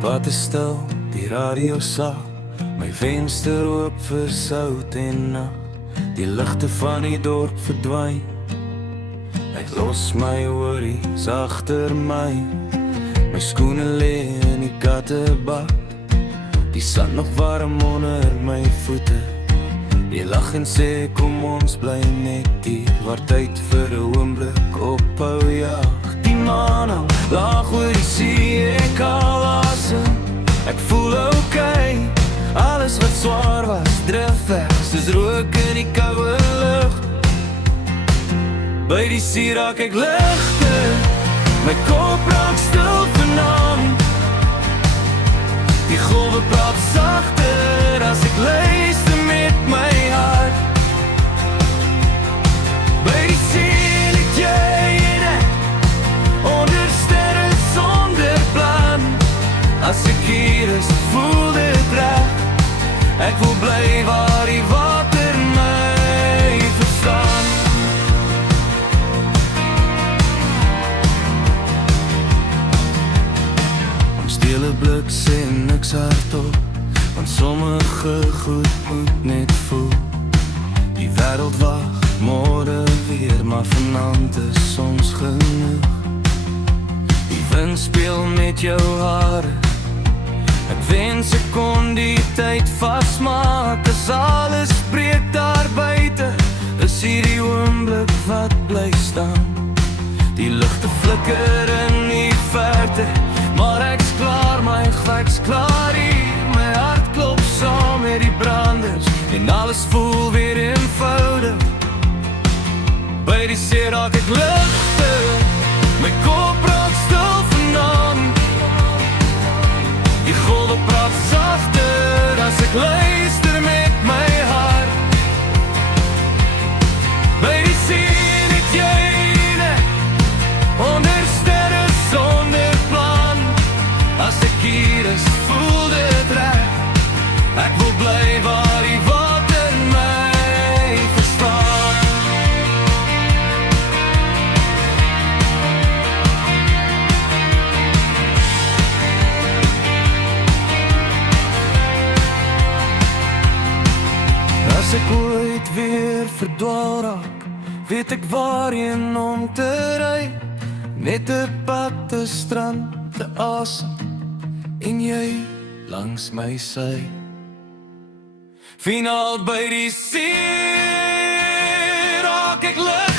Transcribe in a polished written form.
pad is stil, die radio sag, my venster oop vir sout en nag. Die ligte van die dorp verdwyn, ek los my worries agter my. My skoene lê in die kattebak, die sand nog warm onder my voete. Die lag en sê kom ons bly net hier, waar tyd vir 'n oomblik ophou jag. Die maan hang laag oor die see, ek haal asem, ek voel okay. Alles wat swaar was, drif weg, soos rook in die koue lug. By die see raak ek ligter, my kop raak stil vanaand. Die golwe praat sagter as ek luister met my hart. By die see lig jy en ek, onder sterre sonder plan. As ek hier is, voel dit reg. Ek wil bly waar die water my verstaan. Ons deel 'n blik sê niks hardop, want sommige goed moet net voel. Die wêreld wag môre weer, maar vanaand is ons genoeg. Die wind speel met jou hare, ek wens ek kon die tyd vasmaak. As alles breek daar buite, is hier die oomblik wat bly staan. Die ligte flikker in die verte, maar ek's klaar, my ek's klaar hier. My hart klop saam met die branders, en alles voel weer eenvoudig. By die see raak ek ligter, my kop raak stil vanaand. Die golwe praat sagter as ek luister met my hart. By die see lig jy en ek, onder sterre sonder plan. As ek hier is, voel dit reg. Ek wil bly waar die water my verstaan. As ek ooit weer verdwaal raak, weet ek waarheen om te ry. Net 'n pad, 'n strand, 'n asem, en jy langs my sy. Finaal by die see raak ek lig.